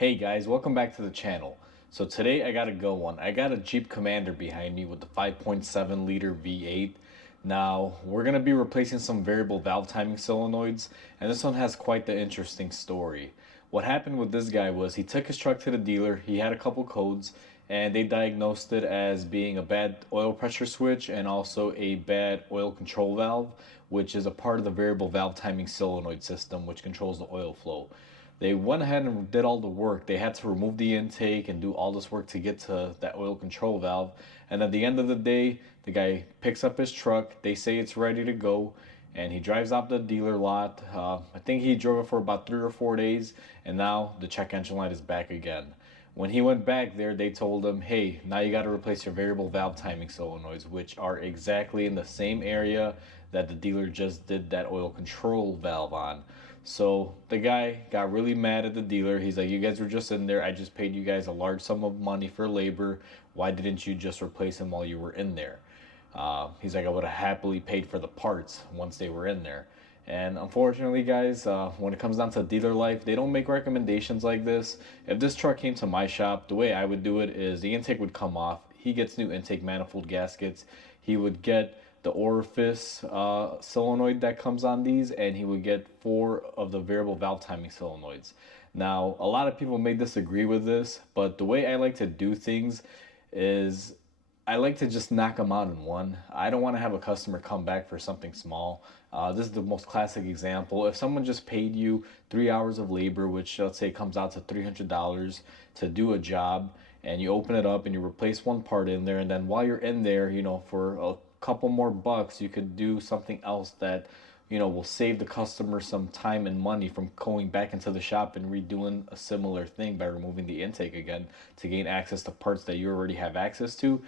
Hey guys, welcome back to the channel. So today I got a good one. I got a Jeep Commander behind me with the 5.7 liter V8. Now we're going to be replacing some variable valve timing solenoids, and this one has quite the interesting story. What happened with this guy was he took his truck to the dealer, he had a couple codes, and they diagnosed it as being a bad oil pressure switch and also a bad oil control valve, which is a part of the variable valve timing solenoid system which controls the oil flow. They went ahead and did all the work. They had to remove the intake and do all this work to get to that oil control valve. And at the end of the day, the guy picks up his truck. They say it's ready to go. And he drives out the dealer lot. I think he drove it for about 3 or 4 days. And now the check engine light is back again. When he went back there, they told him, hey, now you got to replace your variable valve timing solenoids, which are exactly in the same area that the dealer just did that oil control valve on. So the guy got really mad at the dealer. He's like, you guys were just in there. I just paid you guys a large sum of money for labor. Why didn't you just replace them while you were in there? He's like, I would have happily paid for the parts once they were in there. And unfortunately, guys, when it comes down to dealer life, they don't make recommendations like this. If this truck came to my shop, the way I would do it is the intake would come off. He gets new intake manifold gaskets. He would get the orifice solenoid that comes on these, and he would get 4 of the variable valve timing solenoids. Now, a lot of people may disagree with this, but the way I like to do things is I like to just knock them out in one. I don't want to have a customer come back for something small. This is the most classic example. If someone just paid you 3 hours of labor, which let's say comes out to $300 to do a job, and you open it up and you replace one part in there, and then while you're in there, for a couple more bucks, you could do something else that will save the customer some time and money from going back into the shop and redoing a similar thing by removing the intake again to gain access to parts that you already have access to.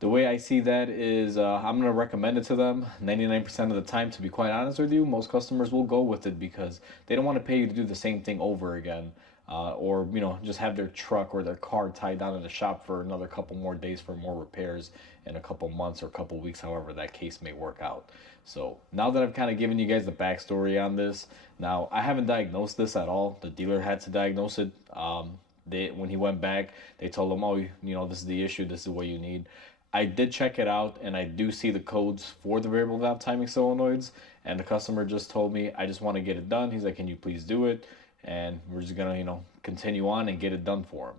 The way I see that is I'm going to recommend it to them 99% of the time. To be quite honest with you, most customers will go with it because they don't want to pay you to do the same thing over again, or just have their truck or their car tied down in the shop for another couple more days for more repairs in a couple months or a couple weeks, however that case may work out. So now that I've kind of given you guys the backstory on this, now I haven't diagnosed this at all. The dealer had to diagnose it. When he went back, they told him, oh, this is the issue, this is what you need. I did check it out, and I do see the codes for the variable valve timing solenoids, and the customer just told me, I just want to get it done. He's like, can you please do it? And we're just gonna continue on and get it done for him.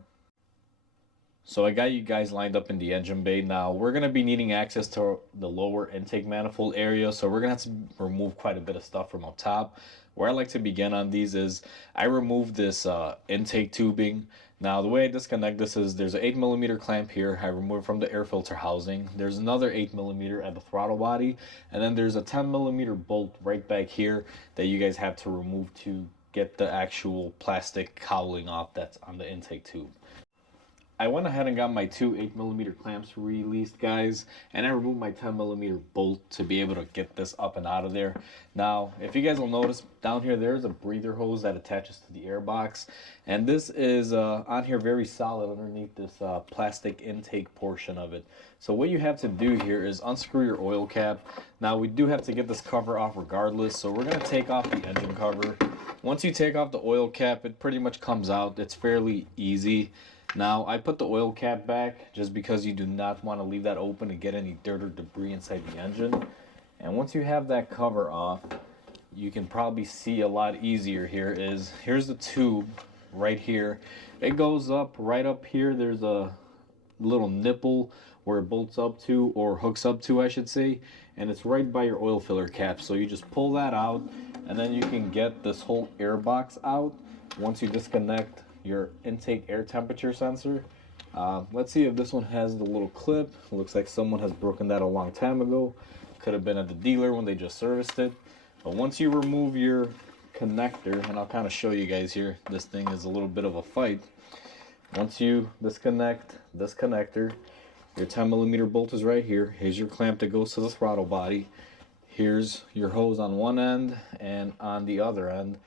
So I got you guys lined up in the engine bay. Now we're going to be needing access to the lower intake manifold area, so we're going to have to remove quite a bit of stuff from up top. Where I like to begin on these is I removed this intake tubing. Now the way I disconnect this is there's an 8mm clamp here. I remove it from the air filter housing. There's another 8mm at the throttle body, and then there's a 10mm bolt right back here that you guys have to remove to get the actual plastic cowling off that's on the intake tube. I went ahead and got my 2 8mm clamps released, guys, and I removed my 10mm bolt to be able to get this up and out of there. Now, if you guys will notice, down here there's a breather hose that attaches to the air box, and this is on here very solid underneath this plastic intake portion of it. So what you have to do here is unscrew your oil cap. Now, we do have to get this cover off regardless, so we're going to take off the engine cover. Once you take off the oil cap, it pretty much comes out. It's fairly easy. Now, I put the oil cap back just because you do not want to leave that open and get any dirt or debris inside the engine. And once you have that cover off, you can probably see a lot easier here is, here's the tube right here. It goes up right up here. There's a little nipple where it bolts up to, or hooks up to I should say, and it's right by your oil filler cap. So you just pull that out, and then you can get this whole air box out once you disconnect your intake air temperature sensor. Let's see if this one has the little clip. It looks like someone has broken that a long time ago. Could have been at the dealer when they just serviced it. But once you remove your connector, and I'll kind of show you guys here, this thing is a little bit of a fight. Once you disconnect this connector, your 10mm bolt is right here. Here's your clamp that goes to the throttle body. Here's your hose on one end and on the other end.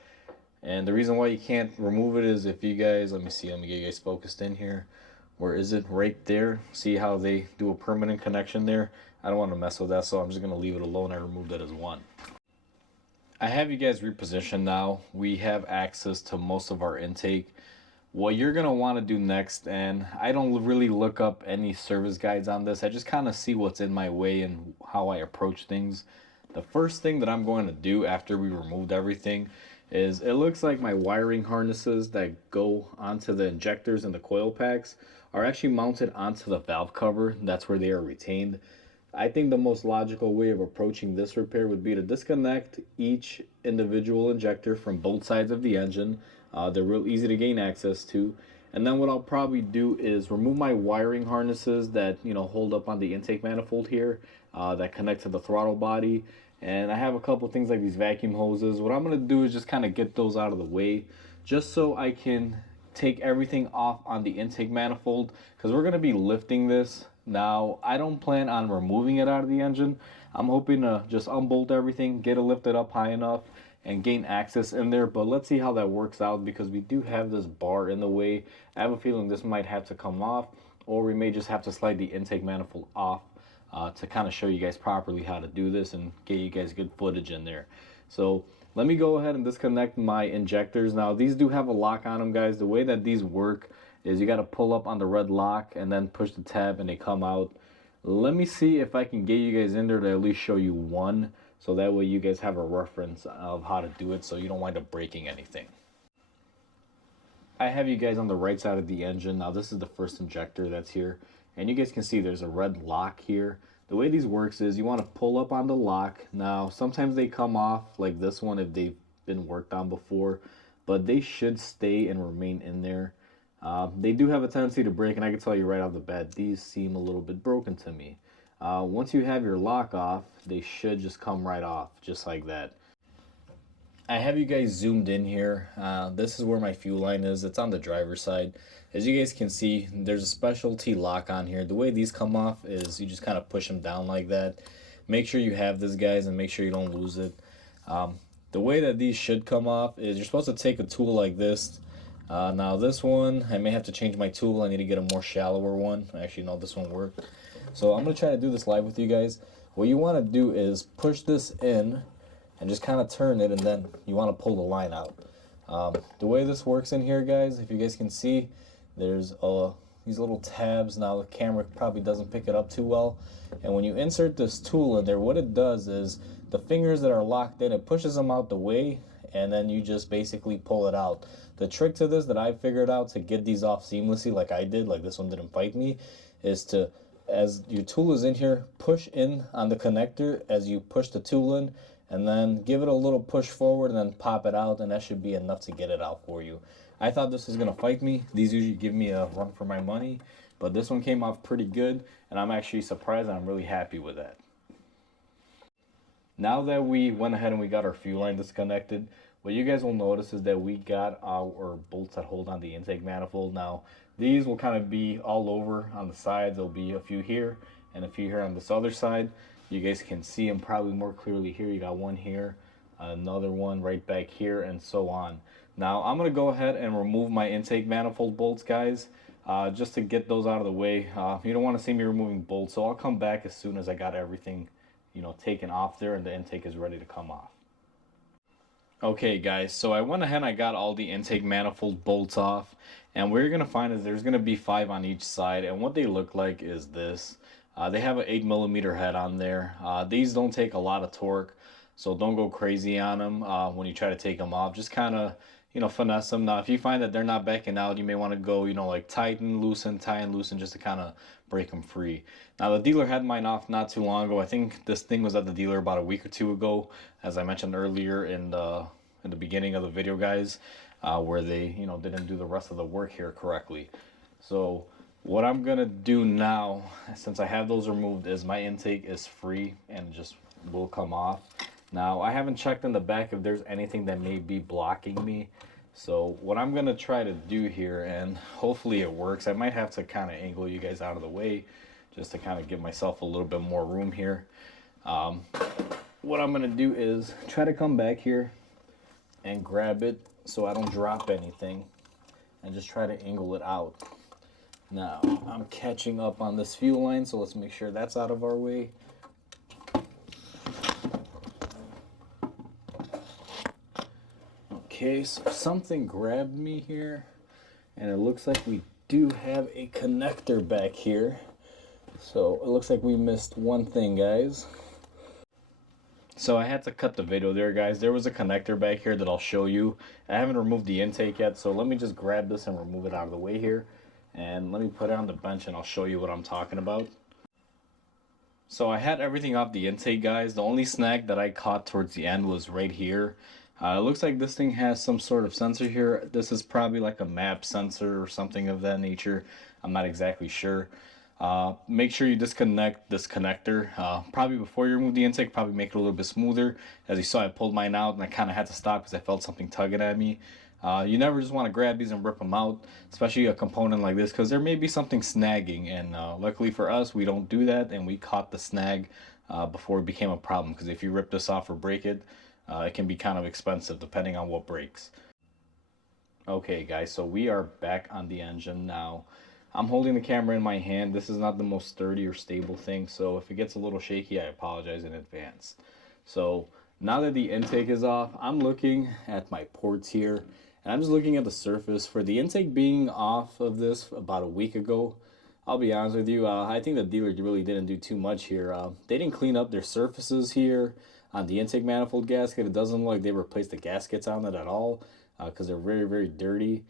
And the reason why you can't remove it is if you guys, let me see, let me get you guys focused in here. Where is it? Right there. See how they do a permanent connection there? I don't want to mess with that, so I'm just going to leave it alone. I removed it as one. I have you guys repositioned now. We have access to most of our intake. What you're gonna want to do next, and I don't really look up any service guides on this, I just kind of see what's in my way and how I approach things. The first thing that I'm going to do after we removed everything is, it looks like my wiring harnesses that go onto the injectors and the coil packs are actually mounted onto the valve cover. That's where they are retained. I think the most logical way of approaching this repair would be to disconnect each individual injector from both sides of the engine. They're real easy to gain access to. And then what I'll probably do is remove my wiring harnesses that, hold up on the intake manifold here, that connect to the throttle body. And I have a couple things like these vacuum hoses. What I'm going to do is just kind of get those out of the way, just so I can take everything off on the intake manifold, because we're going to be lifting this. Now, I don't plan on removing it out of the engine. I'm hoping to just unbolt everything, get it lifted up high enough, and gain access in there. But let's see how that works out, because we do have this bar in the way. I have a feeling this might have to come off, or we may just have to slide the intake manifold off to kind of show you guys properly how to do this and get you guys good footage in there. So let me go ahead and disconnect my injectors. Now, these do have a lock on them, guys. The way that these work is you got to pull up on the red lock and then push the tab and they come out. Let me see if I can get you guys in there to at least show you one, so that way you guys have a reference of how to do it so you don't wind up breaking anything. I have you guys on the right side of the engine. Now, this is the first injector that's here, and you guys can see there's a red lock here. The way these works is you want to pull up on the lock. Now, sometimes they come off like this one if they've been worked on before, but they should stay and remain in there. They do have a tendency to break, and I can tell you right off the bat, these seem a little bit broken to me. Once you have your lock off, they should just come right off, just like that. I have you guys zoomed in here. This is where my fuel line is. It's on the driver's side. As you guys can see, there's a specialty lock on here. The way these come off is you just kind of push them down like that. Make sure you have this, guys, and make sure you don't lose it. The way that these should come off is you're supposed to take a tool like this. Now this one, I may have to change my tool. I need to get a more shallower one. Actually, no, this one worked. So I'm going to try to do this live with you guys. What you want to do is push this in and just kind of turn it, and then you want to pull the line out. The way this works in here, guys, if you guys can see, there's these little tabs. Now the camera probably doesn't pick it up too well. And when you insert this tool in there, what it does is the fingers that are locked in, it pushes them out the way, and then you just basically pull it out. The trick to this that I figured out to get these off seamlessly, like I did, like this one didn't fight me, is to, as your tool is in here, push in on the connector as you push the tool in, and then give it a little push forward and then pop it out, and that should be enough to get it out for you. I thought this was going to fight me. These usually give me a run for my money, but this one came off pretty good, and I'm actually surprised, and I'm really happy with that. Now that we went ahead and we got our fuel line disconnected, what you guys will notice is that we got our bolts that hold on the intake manifold. Now, these will kind of be all over on the sides. There'll be a few here and a few here on this other side. You guys can see them probably more clearly here. You got one here, another one right back here, and so on. Now, I'm going to go ahead and remove my intake manifold bolts, guys, just to get those out of the way. You don't want to see me removing bolts, so I'll come back as soon as I got everything, taken off there and the intake is ready to come off. Okay, guys, so I went ahead and I got all the intake manifold bolts off, and what you're going to find is there's going to be 5 on each side, and what they look like is this. They have an 8mm head on there. These don't take a lot of torque, so don't go crazy on them when you try to take them off. Just kind of, finesse them. Now, if you find that they're not backing out, you may want to go, like tighten, loosen, tie and loosen, just to kind of break them free. Now, the dealer had mine off not too long ago. I think this thing was at the dealer about a week or two ago, as I mentioned earlier in the beginning of the video, guys, where they, didn't do the rest of the work here correctly. So what I'm gonna do now, since I have those removed, is my intake is free and just will come off. Now, I haven't checked in the back if there's anything that may be blocking me. So what I'm gonna try to do here, and hopefully it works, I might have to kind of angle you guys out of the way just to kind of give myself a little bit more room here. What I'm gonna do is try to come back here and grab it so I don't drop anything, and just try to angle it out. Now, I'm catching up on this fuel line, so let's make sure that's out of our way. Okay, so something grabbed me here, And it looks like we do have a connector back here. So it looks like we missed one thing, guys. So I had to cut the video there, guys. There was a connector back here that I'll show you. I haven't removed the intake yet, so let me just grab this and remove it out of the way here. And let me put it on the bench and I'll show you what I'm talking about. So I had everything off the intake, guys. The only snag that I caught towards the end was right here. It looks like this thing has some sort of sensor here. This is probably like a map sensor or something of that nature. I'm not exactly sure. Make sure you disconnect this connector. Probably before you remove the intake, probably make it a little bit smoother. As you saw, I pulled mine out and I kind of had to stop because I felt something tugging at me. You never just want to grab these and rip them out, especially a component like this, because there may be something snagging. And luckily for us, we don't do that, and we caught the snag before it became a problem. Because if you rip this off or break it, it can be kind of expensive depending on what breaks. Okay, guys, so we are back on the engine now. I'm holding the camera in my hand. This is not the most sturdy or stable thing, so if it gets a little shaky, I apologize in advance. So now that the intake is off, I'm looking at my ports here, and I'm just looking at the surface. For the intake being off of this about a week ago, I'll be honest with you, I think the dealer really didn't do too much here. They didn't clean up their surfaces here on the intake manifold gasket. It doesn't look like they replaced the gaskets on it at all, because they're very, very dirty.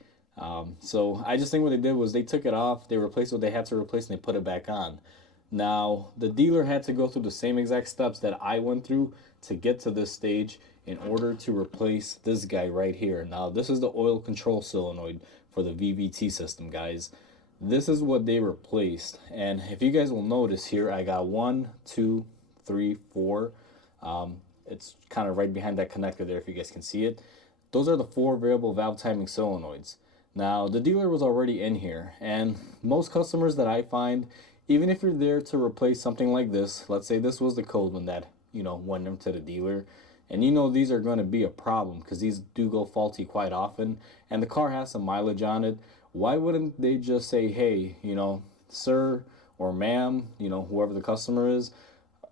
So I just think what they did was they took it off, they replaced what they had to replace, and they put it back on. Now, the dealer had to go through the same exact steps that I went through to get to this stage in order to replace this guy right here. Now, this is the oil control solenoid for the VVT system, guys. This is what they replaced. And if you guys will notice here, I got 1, 2, 3, 4. It's kind of right behind that connector there if you guys can see it. Those are the 4 variable valve timing solenoids. Now, the dealer was already in here, and most customers that I find, even if you're there to replace something like this, let's say this was the code when that, went into the dealer, and these are going to be a problem because these do go faulty quite often, and the car has some mileage on it. Why wouldn't they just say, hey, sir or ma'am, whoever the customer is,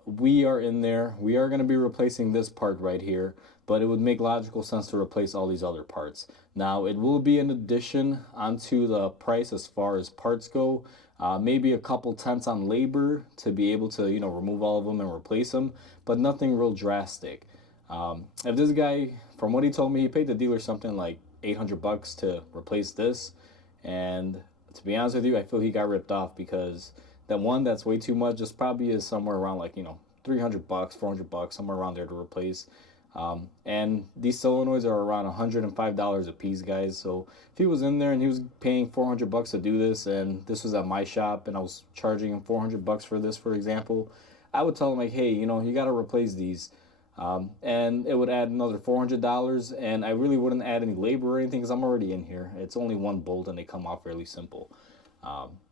we are in there, we are going to be replacing this part right here, but it would make logical sense to replace all these other parts. Now, it will be an addition onto the price as far as parts go, maybe a couple tenths on labor to be able to remove all of them and replace them, but nothing real drastic. If this guy, from what he told me, he paid the dealer something like $800 to replace this, and to be honest with you, I feel he got ripped off, because that one, that's way too much. This probably is somewhere around like, $300, $400, somewhere around there to replace. And these solenoids are around $105 a piece, guys. So if he was in there and he was paying $400 to do this, and this was at my shop and I was charging him $400 for this, for example, I would tell him like, hey, you got to replace these. And it would add another $400, and I really wouldn't add any labor or anything because I'm already in here. It's only one bolt and they come off fairly simple.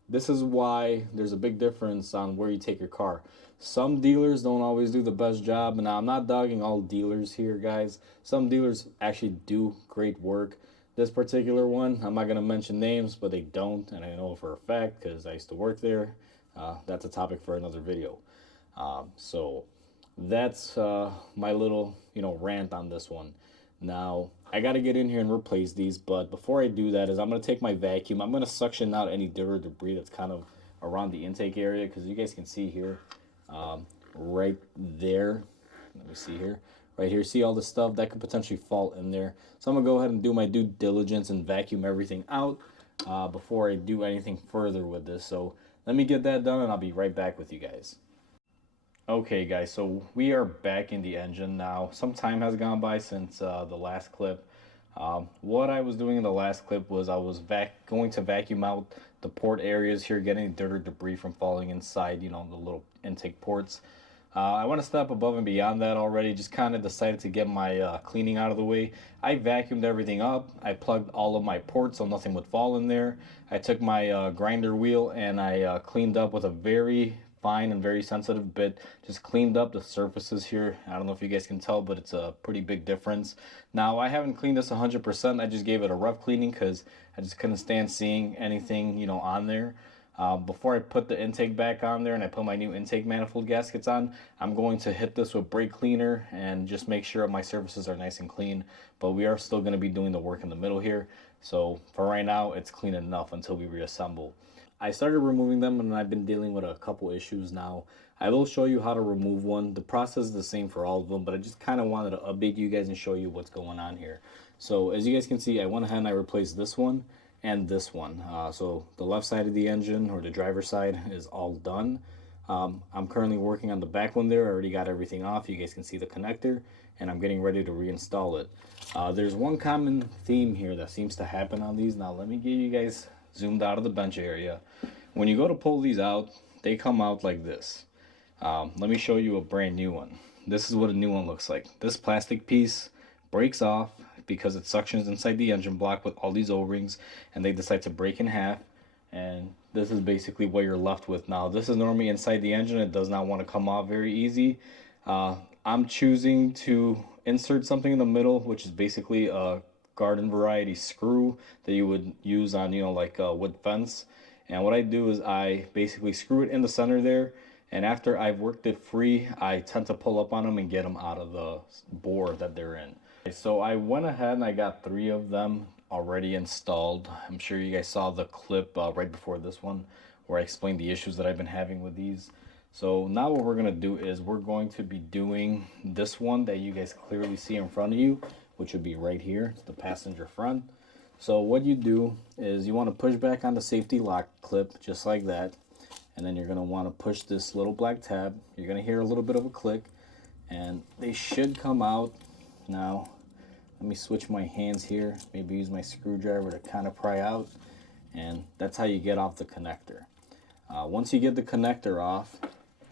This is why there's a big difference on where you take your car. Some dealers don't always do the best job, and now I'm not dogging all dealers here, guys. Some dealers actually do great work. This particular one, I'm not going to mention names, but they don't, and I know for a fact because I used to work there. That's a topic for another video. So that's my little rant on this one. Now I got to get in here and replace these, but before I do that, I'm going to take my vacuum. I'm going to suction out any dirt or debris that's kind of around the intake area, because you guys can see here, right there, let me see here, right here, see all the stuff that could potentially fall in there. So I'm gonna go ahead and do my due diligence and vacuum everything out before I do anything further with this. So let me get that done and I'll be right back with you guys. Okay, guys, so we are back in the engine now. Some time has gone by since the last clip. What I was doing in the last clip was I was going to vacuum out the port areas here, getting dirt or debris from falling inside, the little intake ports. I went a step above and beyond that already, just kind of decided to get my cleaning out of the way. I vacuumed everything up. I plugged all of my ports so nothing would fall in there. I took my grinder wheel and I cleaned up with a very fine and very sensitive bit, just cleaned up the surfaces here. I don't know if you guys can tell, but it's a pretty big difference. Now, I haven't cleaned this 100%. I just gave it a rough cleaning because I just couldn't stand seeing anything, on there. Before I put the intake back on there and I put my new intake manifold gaskets on, I'm going to hit this with brake cleaner and just make sure my surfaces are nice and clean. But we are still going to be doing the work in the middle here. So for right now, it's clean enough until we reassemble. I started removing them and I've been dealing with a couple issues now. I will show you how to remove one. The process is the same for all of them, but I just kind of wanted to update you guys and show you what's going on here. So as you guys can see, I went ahead and I replaced this one and this one. So the left side of the engine, or the driver's side, is all done. I'm currently working on the back one there. I already got everything off. You guys can see the connector, and I'm getting ready to reinstall it. There's one common theme here that seems to happen on these. Now let me get you guys zoomed out of the bench area. When you go to pull these out, they come out like this. Let me show you a brand new one. This is what a new one looks like. This plastic piece breaks off because it suctions inside the engine block with all these O-rings, and they decide to break in half, and this is basically what you're left with. Now this is normally inside the engine. It does not want to come off very easy. I'm choosing to insert something in the middle, which is basically a garden variety screw that you would use on, you know, like a wood fence. And what I do is I basically screw it in the center there, and after I've worked it free, I tend to pull up on them and get them out of the bore that they're in. So I went ahead and I got 3 of them already installed. I'm sure you guys saw the clip right before this one where I explained the issues that I've been having with these. So now what we're going to do is we're going to be doing this one that you guys clearly see in front of you, which would be right here. It's the passenger front. So what you do is you want to push back on the safety lock clip just like that. And then you're going to want to push this little black tab. You're going to hear a little bit of a click, and they should come out. Now let me switch my hands here, maybe use my screwdriver to kind of pry out, and that's how you get off the connector. Once you get the connector off,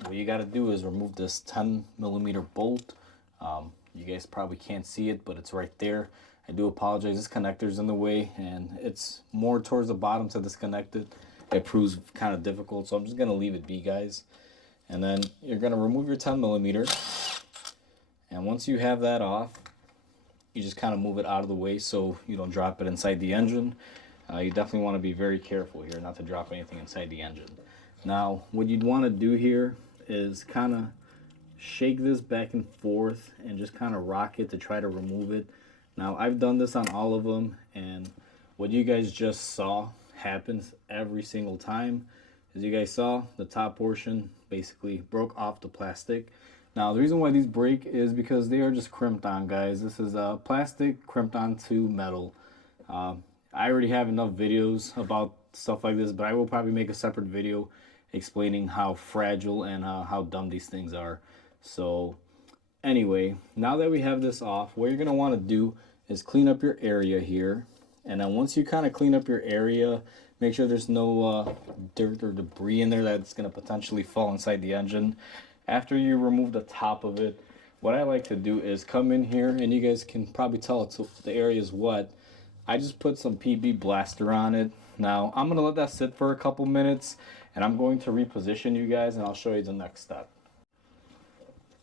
what you got to do is remove this 10mm bolt. You guys probably can't see it, but it's right there. I do apologize, this connector's in the way, and it's more towards the bottom to disconnect it. It proves kind of difficult, so I'm just going to leave it be, guys. And then you're going to remove your 10mm, and once you have that off, you just kind of move it out of the way so you don't drop it inside the engine. You definitely want to be very careful here not to drop anything inside the engine. Now what you'd want to do here is kind of shake this back and forth and just kind of rock it to try to remove it. Now I've done this on all of them, and what you guys just saw happens every single time. As you guys saw, the top portion basically broke off the plastic. Now the reason why these break is because they are just crimped on, guys. This is plastic crimped onto metal. I already have enough videos about stuff like this, but I will probably make a separate video explaining how fragile and how dumb these things are. So anyway, now that we have this off, what you're going to want to do is clean up your area here. And then once you kind of clean up your area, make sure there's no dirt or debris in there that's going to potentially fall inside the engine. After you remove the top of it, what I like to do is come in here, and you guys can probably tell the area is wet. I just put some PB Blaster on it. Now I'm going to let that sit for a couple minutes, and I'm going to reposition you guys, and I'll show you the next step.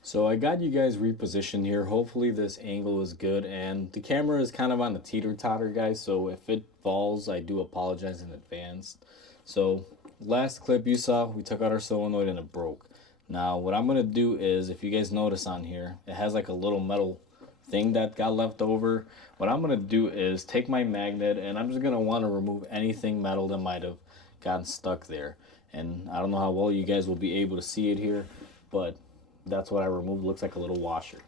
So I got you guys repositioned here. Hopefully this angle is good, and the camera is kind of on the teeter-totter, guys, so if it falls, I do apologize in advance. So last clip you saw, we took out our solenoid and it broke. Now what I'm going to do is, if you guys notice on here, it has like a little metal thing that got left over. What I'm going to do is take my magnet, and I'm just going to want to remove anything metal that might have gotten stuck there. And I don't know how well you guys will be able to see it here, but that's what I removed. It looks like a little washer.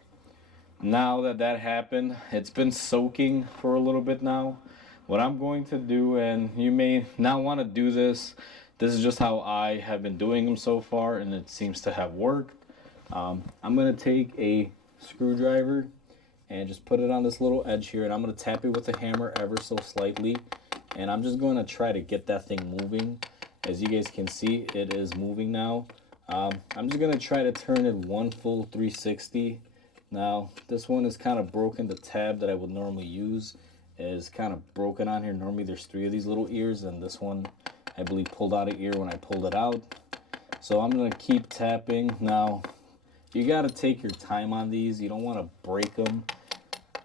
Now that happened, it's been soaking for a little bit now. What I'm going to do, and you may not want to do this, this is just how I have been doing them so far, and it seems to have worked. I'm going to take a screwdriver and just put it on this little edge here, and I'm going to tap it with a hammer ever so slightly, and I'm just going to try to get that thing moving. As you guys can see, it is moving now. I'm just going to try to turn it one full 360. Now this one is kind of broken. The tab that I would normally use is kind of broken on here. Normally there's 3 of these little ears, and this one I believe pulled out an ear when I pulled it out. So I'm going to keep tapping. Now you got to take your time on these. You don't want to break them.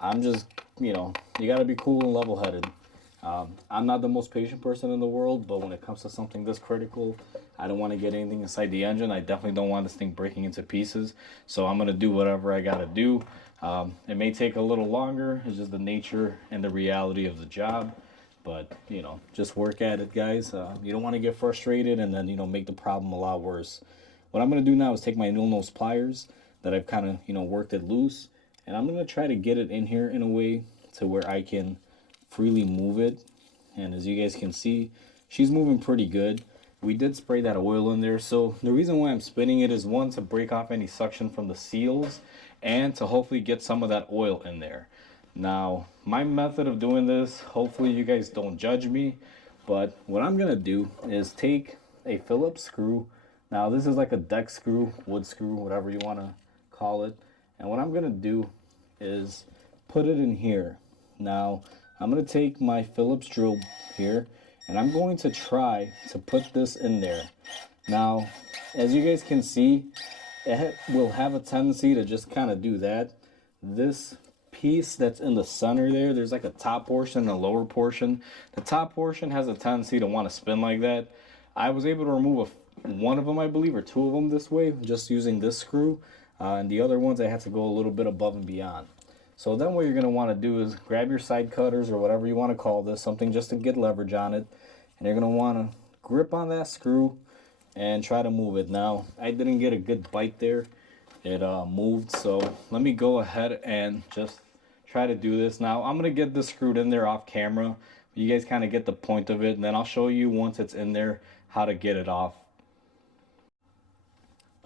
I'm just, you got to be cool and level-headed. I'm not the most patient person in the world, but when it comes to something this critical, I don't want to get anything inside the engine. I definitely don't want this thing breaking into pieces. So I'm going to do whatever I got to do. It may take a little longer. It's just the nature and the reality of the job. But, you know, just work at it, guys. You don't want to get frustrated and then, you know, make the problem a lot worse. What I'm going to do now is take my nose pliers that I've kind of, you know, worked it loose. And I'm going to try to get it in here in a way to where I can freely move it. And as you guys can see, she's moving pretty good. We did spray that oil in there. So the reason why I'm spinning it is, one, to break off any suction from the seals and to hopefully get some of that oil in there. Now, my method of doing this, hopefully you guys don't judge me, but what I'm gonna do is take a Phillips screw. Now, this is like a deck screw, wood screw, whatever you wanna call it. And what I'm gonna do is put it in here. Now, I'm gonna take my Phillips drill here, and I'm going to try to put this in there. Now, as you guys can see, it will have a tendency to just kind of do that. This piece that's in the center there, there's like a top portion and a lower portion. The top portion has a tendency to want to spin like that. I was able to remove one of them, I believe, or two of them this way, just using this screw. And the other ones I had to go a little bit above and beyond. So then what you're going to want to do is grab your side cutters or whatever you want to call this, something just to get leverage on it. And you're going to want to grip on that screw and try to move it. Now, I didn't get a good bite there. It moved, so let me go ahead and just try to do this. Now, I'm going to get this screwed in there off camera. You guys kind of get the point of it, and then I'll show you once it's in there how to get it off.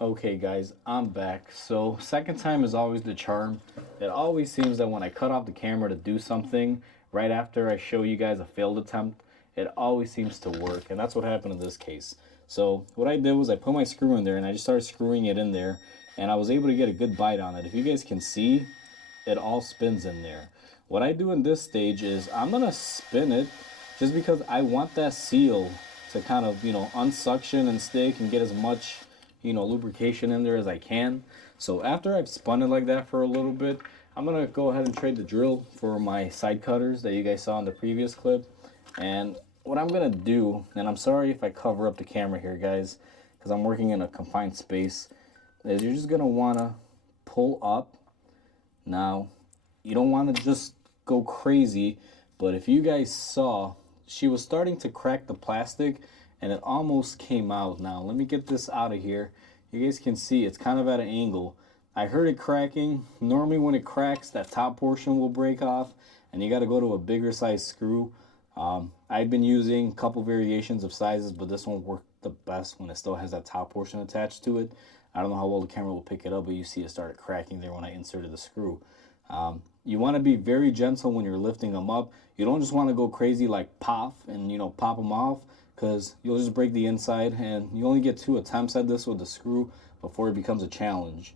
Okay guys, I'm back. So second time is always the charm. It always seems that when I cut off the camera to do something, right after I show you guys a failed attempt, it always seems to work, and that's what happened in this case. So what I did was I put my screw in there and I just started screwing it in there, and I was able to get a good bite on it. If you guys can see, it all spins in there. What I do in this stage is I'm gonna spin it just because I want that seal to kind of, you know, unsuction and stick and get as much, you know, lubrication in there as I can. So after I've spun it like that for a little bit, I'm gonna go ahead and trade the drill for my side cutters that you guys saw in the previous clip. And what I'm gonna do, and I'm sorry if I cover up the camera here, guys, because I'm working in a confined space, is you're just gonna wanna pull up. Now, you don't wanna just go crazy, but if you guys saw, she was starting to crack the plastic and it almost came out. Now, let me get this out of here. You guys can see it's kind of at an angle. I heard it cracking. Normally when it cracks, that top portion will break off and you gotta go to a bigger size screw. I've been using a couple variations of sizes, but this one worked the best when it still has that top portion attached to it. I don't know how well the camera will pick it up, but you see it started cracking there when I inserted the screw. You want to be very gentle when you're lifting them up. You don't just want to go crazy like pop and, you know, pop them off, because you'll just break the inside, and you only get 2 attempts at this with the screw before it becomes a challenge.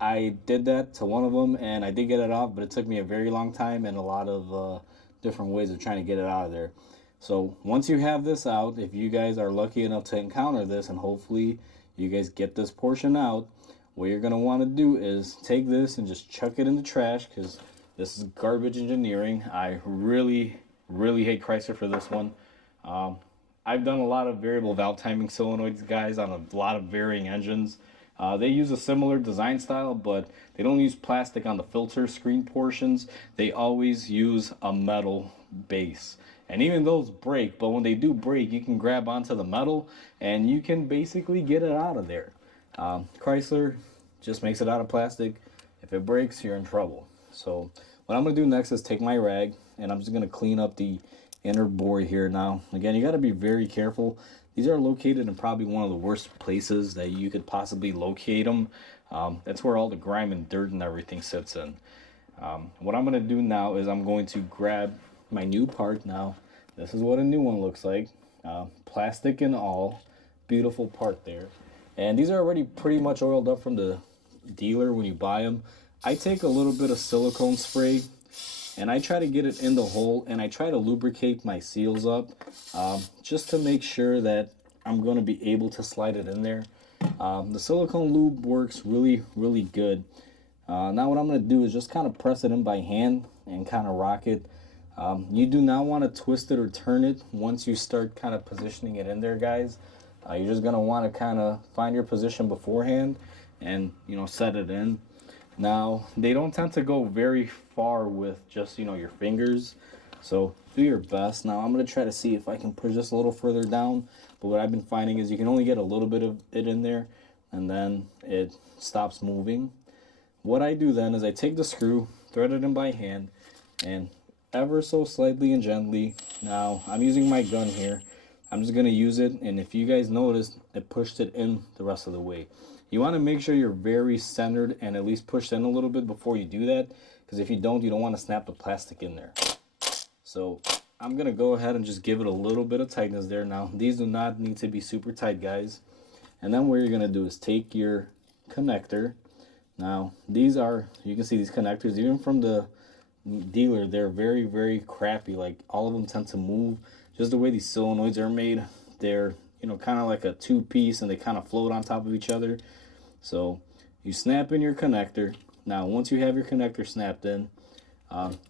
I did that to one of them and I did get it off, but it took me a very long time and a lot of different ways of trying to get it out of there. So once you have this out, if you guys are lucky enough to encounter this, and hopefully you guys get this portion out, what you're going to want to do is take this and just chuck it in the trash, because this is garbage engineering. I really hate Chrysler for this one. I've done a lot of variable valve timing solenoids, guys, on a lot of varying engines. They use a similar design style, but they don't use plastic on the filter screen portions. They always use a metal base. And even those break, but when they do break, you can grab onto the metal and you can basically get it out of there. Chrysler just makes it out of plastic. If it breaks, you're in trouble. So what I'm going to do next is take my rag and I'm just going to clean up the inner bore here. Now, again, you got to be very careful. These are located in probably one of the worst places that you could possibly locate them. That's where all the grime and dirt and everything sits in. What I'm going to do now is I'm going to grab my new part. Now, this is what a new one looks like. Plastic and all. Beautiful part there. And these are already pretty much oiled up from the dealer when you buy them. I take a little bit of silicone spray and I try to get it in the hole, and I try to lubricate my seals up just to make sure that I'm going to be able to slide it in there. The silicone lube works really good. Now what I'm going to do is just kind of press it in by hand and kind of rock it. You do not want to twist it or turn it once you start kind of positioning it in there, guys. You're just going to want to kind of find your position beforehand and, you know, set it in. Now, they don't tend to go very far with just, you know, your fingers. So do your best. Now I'm going to try to see if I can push this a little further down, but what I've been finding is you can only get a little bit of it in there and then it stops moving. What I do then is I take the screw, thread it in by hand, and ever so slightly and gently, now I'm using my gun here, I'm just going to use it, and if you guys noticed, I pushed it in the rest of the way. You want to make sure you're very centered and at least pushed in a little bit before you do that, because if you don't want to snap the plastic in there. So I'm going to go ahead and just give it a little bit of tightness there. Now these do not need to be super tight, guys. And then what you're going to do is take your connector. Now these are, you can see these connectors even from the dealer, they're very, very crappy. Like, all of them tend to move just the way these solenoids are made. They're, kind of like a two-piece, and they kind of float on top of each other. So you snap in your connector. Now once you have your connector snapped in,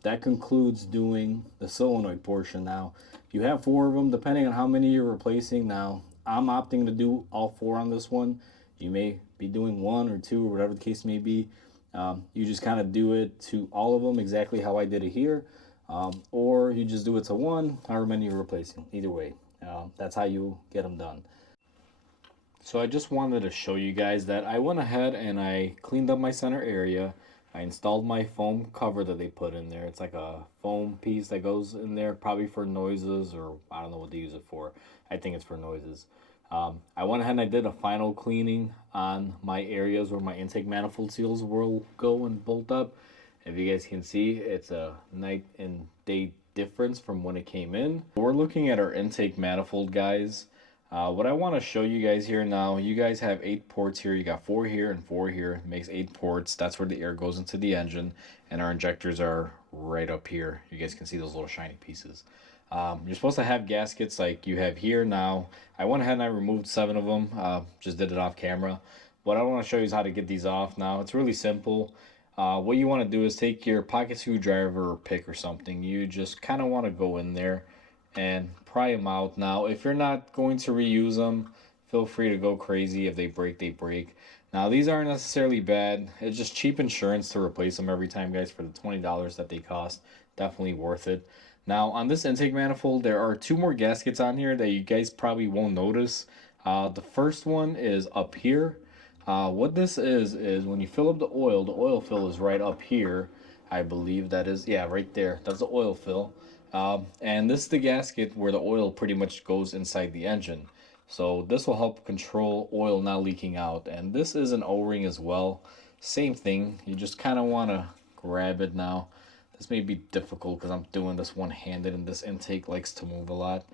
that concludes doing the solenoid portion. Now you have 4 of them, depending on how many you're replacing. Now I'm opting to do all 4 on this one. You may be doing 1 or 2 or whatever the case may be. You just kind of do it to all of them exactly how I did it here, or you just do it to 1, however many you're replacing. Either way, that's how you get them done. So I just wanted to show you guys that I went ahead and I cleaned up my center area. I installed my foam cover that they put in there. It's like a foam piece that goes in there, probably for noises, or I don't know what they use it for. I think it's for noises. I went ahead and I did a final cleaning on my areas where my intake manifold seals will go and bolt up. If you guys can see, it's a night and day difference from when it came in. We're looking at our intake manifold, guys. What I want to show you guys here now, you guys have 8 ports here. You got 4 here and 4 here. It makes 8 ports. That's where the air goes into the engine. And our injectors are right up here. You guys can see those little shiny pieces. You're supposed to have gaskets like you have here now. I went ahead and I removed 7 of them. Just did it off camera. What I want to show you is how to get these off now. It's really simple. What you want to do is take your pocket screwdriver or pick or something. You just kind of want to go in there and pry them out. Now, if you're not going to reuse them, feel free to go crazy. If they break, they break. Now, these aren't necessarily bad. It's just cheap insurance to replace them every time, guys, for the $20 that they cost. Definitely worth it. Now, on this intake manifold, there are 2 more gaskets on here that you guys probably won't notice. The first one is up here. What this is when you fill up the oil fill is right up here. I believe that is, yeah, right there. That's the oil fill. And this is the gasket where the oil pretty much goes inside the engine. So this will help control oil not leaking out. And this is an O-ring as well. Same thing. You just kind of want to grab it now. This may be difficult because I'm doing this one-handed and this intake likes to move a lot.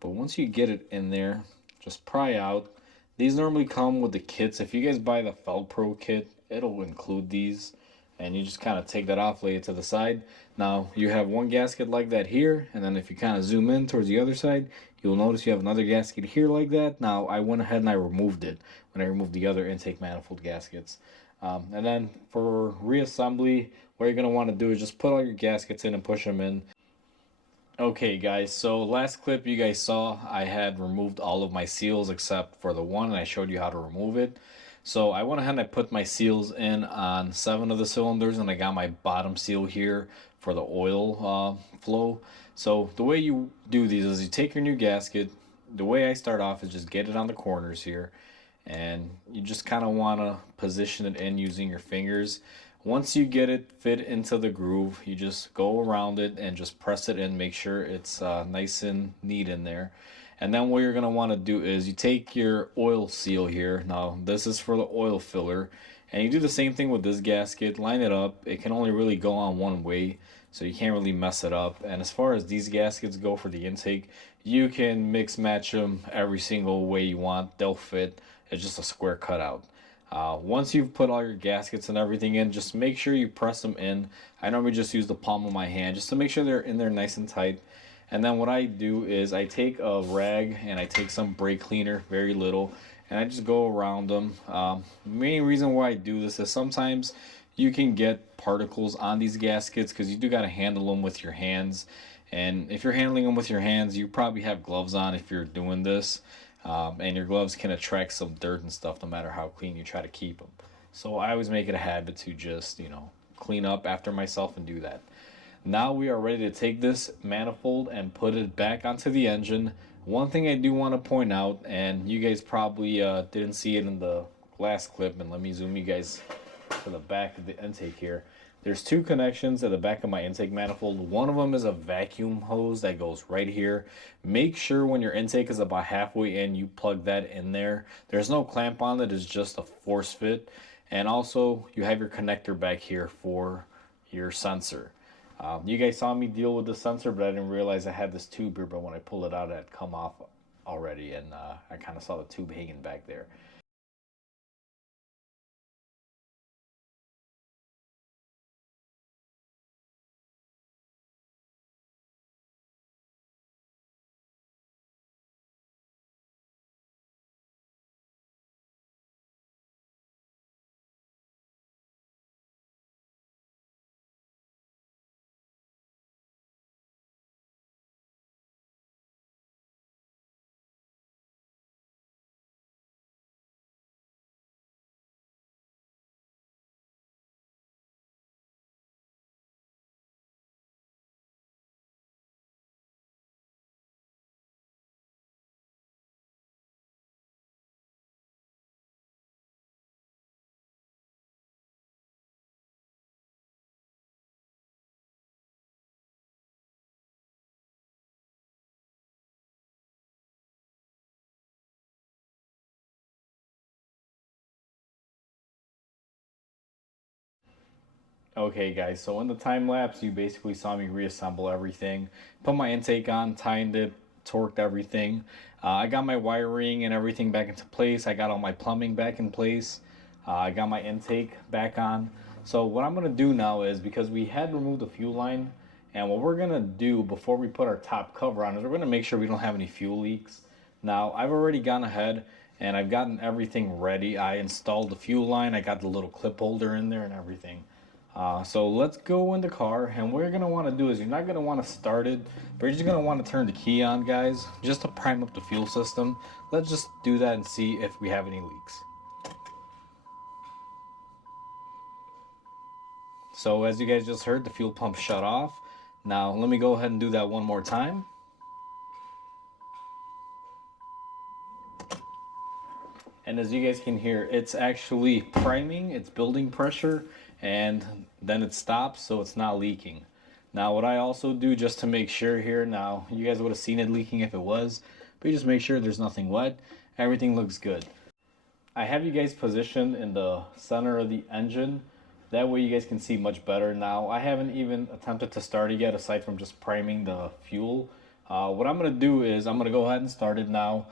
But once you get it in there, just pry out. These normally come with the kits. If you guys buy the Pro kit, it'll include these. And you just kind of take that off, lay it to the side. Now, you have one gasket like that here. And then if you kind of zoom in towards the other side, you'll notice you have another gasket here like that. Now, I went ahead and I removed it when I removed the other intake manifold gaskets. And then for reassembly, what you're going to want to do is just put all your gaskets in and push them in. Okay, guys, so last clip you guys saw, I had removed all of my seals except for the one, and I showed you how to remove it. So I went ahead and I put my seals in on 7 of the cylinders, and I got my bottom seal here for the oil flow. So the way you do these is you take your new gasket. The way I start off is just get it on the corners here, and you just kind of want to position it in using your fingers. Once you get it fit into the groove, you just go around it and just press it in, make sure it's nice and neat in there. And then what you're going to want to do is you take your oil seal here. Now this is for the oil filler, and you do the same thing with this gasket. Line it up. It can only really go on one way, so you can't really mess it up. And as far as these gaskets go for the intake, you can mix match them every single way you want. They'll fit. It's just a square cutout. Once you've put all your gaskets and everything in, just make sure you press them in. I normally just use the palm of my hand just to make sure they're in there nice and tight. And then what I do is I take a rag and I take some brake cleaner, very little, and I just go around them. Main reason why I do this is sometimes you can get particles on these gaskets because you do got to handle them with your hands. And if you're handling them with your hands, you probably have gloves on if you're doing this. And your gloves can attract some dirt and stuff no matter how clean you try to keep them. So I always make it a habit to just, clean up after myself and do that. Now we are ready to take this manifold and put it back onto the engine. One thing I do want to point out, and you guys probably didn't see it in the last clip, and let me zoom you guys to the back of the intake here. There's two connections at the back of my intake manifold. One of them is a vacuum hose that goes right here. Make sure when your intake is about halfway in, you plug that in there. There's no clamp on it, it's just a force fit. And also, you have your connector back here for your sensor. You guys saw me deal with the sensor, but I didn't realize I had this tube here, but when I pulled it out, it had come off already, and I kind of saw the tube hanging back there. Okay guys, so in the time lapse, you basically saw me reassemble everything, put my intake on, tightened it, torqued everything. I got my wiring and everything back into place. I got all my plumbing back in place. I got my intake back on. So what I'm gonna do now is, because we had removed the fuel line, and what we're gonna do before we put our top cover on is we're gonna make sure we don't have any fuel leaks. Now, I've already gone ahead and I've gotten everything ready. I installed the fuel line, I got the little clip holder in there and everything. So let's go in the car, and what you're going to want to do is you're not going to want to start it, but you're just going to want to turn the key on, guys, just to prime up the fuel system. Let's just do that and see if we have any leaks. So as you guys just heard, the fuel pump shut off. Now let me go ahead and do that one more time. And as you guys can hear, it's actually priming, it's building pressure, and then it stops, so it's not leaking. Now what I also do, just to make sure here, now you guys would have seen it leaking if it was, but you just make sure there's nothing wet, everything looks good. I have you guys positioned in the center of the engine, that way you guys can see much better. Now I haven't even attempted to start it yet, aside from just priming the fuel. What I'm going to do is I'm going to go ahead and start it now.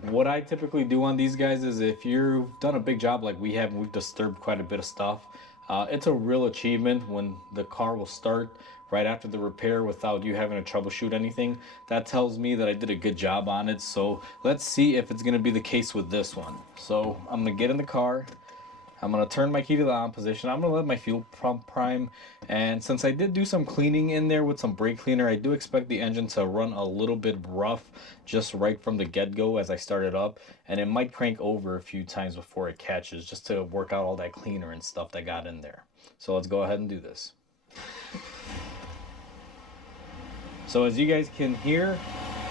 What I typically do on these guys is, if you've done a big job like we have and we've disturbed quite a bit of stuff, it's a real achievement when the car will start right after the repair without you having to troubleshoot anything. That tells me that I did a good job on it. So let's see if it's going to be the case with this one. So I'm going to get in the car. I'm going to turn my key to the on position. I'm going to let my fuel pump prime. And since I did do some cleaning in there with some brake cleaner, I do expect the engine to run a little bit rough just right from the get-go as I start it up. And it might crank over a few times before it catches, just to work out all that cleaner and stuff that got in there. So let's go ahead and do this. So as you guys can hear,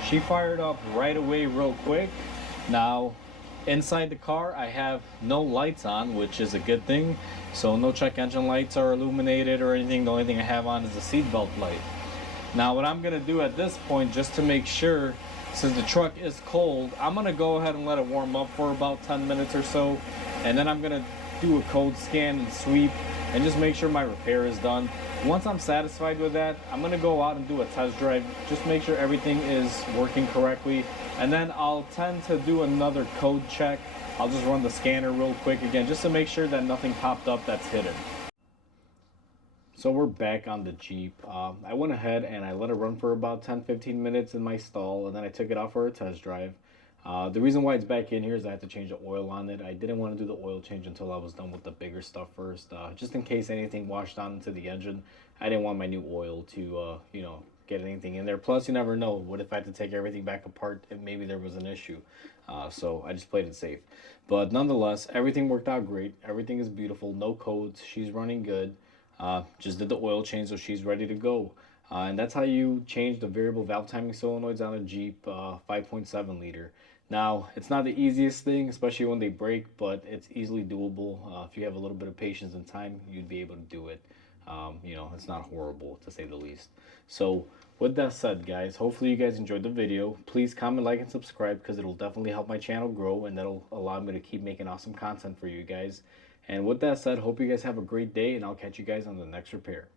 she fired up right away real quick. Now, inside the car, I have no lights on, which is a good thing. So no check engine lights are illuminated or anything. The only thing I have on is the seatbelt light. Now what I'm going to do at this point, just to make sure, since the truck is cold, I'm going to go ahead and let it warm up for about 10 minutes or so. And then I'm going to do a code scan and sweep and just make sure my repair is done. Once I'm satisfied with that, I'm going to go out and do a test drive, just make sure everything is working correctly. And then I'll tend to do another code check. I'll just run the scanner real quick again, just to make sure that nothing popped up that's hidden. So we're back on the Jeep. I went ahead and I let it run for about 10-15 minutes in my stall, and then I took it out for a test drive. The reason why it's back in here is I had to change the oil on it. I didn't want to do the oil change until I was done with the bigger stuff first, just in case anything washed on into the engine. I didn't want my new oil to, get anything in there. Plus, you never know. What if I had to take everything back apart if maybe there was an issue? So I just played it safe. But nonetheless, everything worked out great. Everything is beautiful. No codes. She's running good. Just did the oil change, so she's ready to go. And that's how you change the variable valve timing solenoids on a Jeep 5.7 liter. Now, it's not the easiest thing, especially when they break, but it's easily doable. If you have a little bit of patience and time, you'd be able to do it. It's not horrible, to say the least. So, with that said, guys, hopefully you guys enjoyed the video. Please comment, like, and subscribe, because it'll definitely help my channel grow, and that'll allow me to keep making awesome content for you guys. And with that said, hope you guys have a great day, and I'll catch you guys on the next repair.